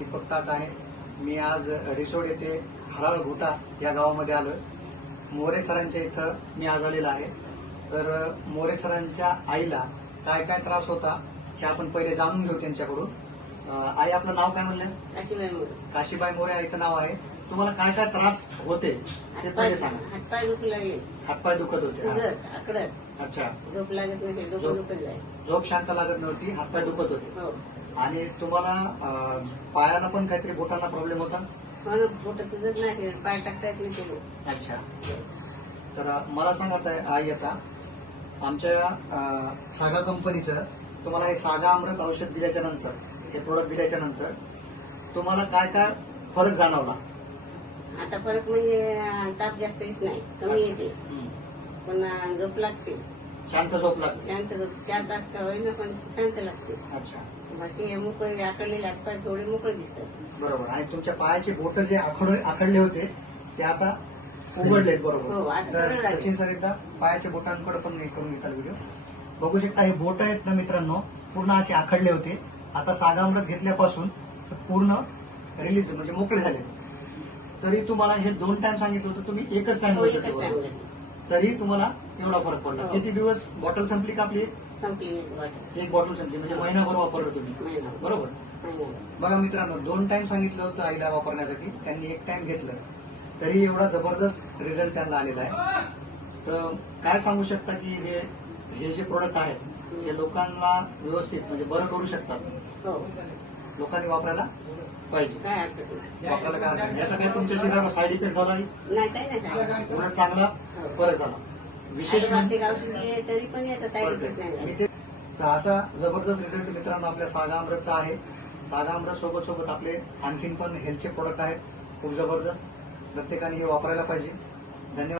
दीपक काका आहे. मी आज रिसोड येथे हराळ घोटा या गावामध्ये आलोय. मोरे सरांच्या इथं मी आज आलेला आहे. तर मोरे सरांच्या आईला काय काय त्रास होता हे आपण पहिले जाणून घेऊ त्यांच्याकडून. आई, आपलं नाव काय म्हणलं? काशीबाई मोरे. काशीबाई मोरे आईचं नाव आहे. तुम्हाला काय काय त्रास होते ते पहिले सांगा. हातपाय दुखू लागले, हातपाय दुखत होते. सुजत आकडत, अच्छा. झोप लागत नव्हती, डोकं दुखत जाय, झोप शांत लागत नव्हती, हातपाय दुखत होते. हो. आणि तुम्हाला पायाला पण काहीतरी बोटांना प्रॉब्लेम होता? मला बोट सुजत नाही, पाय टाकता येत नाही ते. अच्छा. तर मला सांगत आहे आई, आता आमच्या सागा कंपनीचं तुम्हाला हे सागा अमृत औषध दिल्याच्या नंतर, हे प्रोडक्ट दिल्याच्या नंतर तुम्हाला काय काय फरक जाणवला? आता फरक म्हणजे ताप जास्त येत नाही, कमी येते, पण झोप लागते, शांत झोप लागते. शांत झोप 4 तास का होईना पण शांत लागते. अच्छा. बाकी हे मोकळे आकडलेले हातपाय थोडे मोकळे दिसतात. बरोबर. आणि तुमच्या पायाचे बोट जे आखडले होते ते आता उघडलेत. हो, बरोबर. आता तर सरळ झाले. सचिन सर एकदा पायाच्या बोटांकडे पण नाही करून घेतात व्हिडिओ. बघू शकता हे बोट आहेत ना मित्रांनो, पूर्ण असे आखडले होते. आता सागा अमृत घेतल्यापासून पूर्ण रिलीज म्हणजे मोकळे झाले. तरी तुम्हाला हे 2 टाइम सांगितलं होतं, तुम्ही एकच टाइम हो, घेत एकच होते. टाइम घेतला. तरी तुम्हाला एवढा फरक पडला. हो. किती दिवस बॉटल संपली का आपली? संपली बॉटल. एक बॉटल संपली म्हणजे महिनाभर वापरलं तुम्ही. महिना. बरोबर. महिना. बघा मित्रांनो, 2 टाइम सांगितलं होतं आईला वापरण्यासाठी, त्यांनी 1 टाइम घेतलं, तरी एवढा जबरदस्त रिझल्ट त्यांना आलेला आहे. तर काय सांगू शकता की हे जे प्रोडक्ट आहे हे लोकांना व्यवस्थित म्हणजे बरं करू शकतात? हो. लोकांनी वापरायला पाहिजे. काय हरकत नाही. वापरायला काय हरकत नाही. याचा काय तुमच्या शरीराला साईड इफेक्ट झाला नाही? नाही, काही नाही झालं. उलट चांगला फरक झाला. विशेष म्हणजे ऍलोपॅथिक औषध घे तरी पण याचा साईड इफेक्ट नाही झाला. तर असा जबरदस्त रिझल्ट मित्रांनो आपल्या सागा अमृतचा आहे. सागा अमृत सोबत सोबत आपले आणखीन पण हेल्थचे प्रोडक्ट आहेत खूप जबरदस्त. प्रत्येकाने हे वापरायला पाहिजे.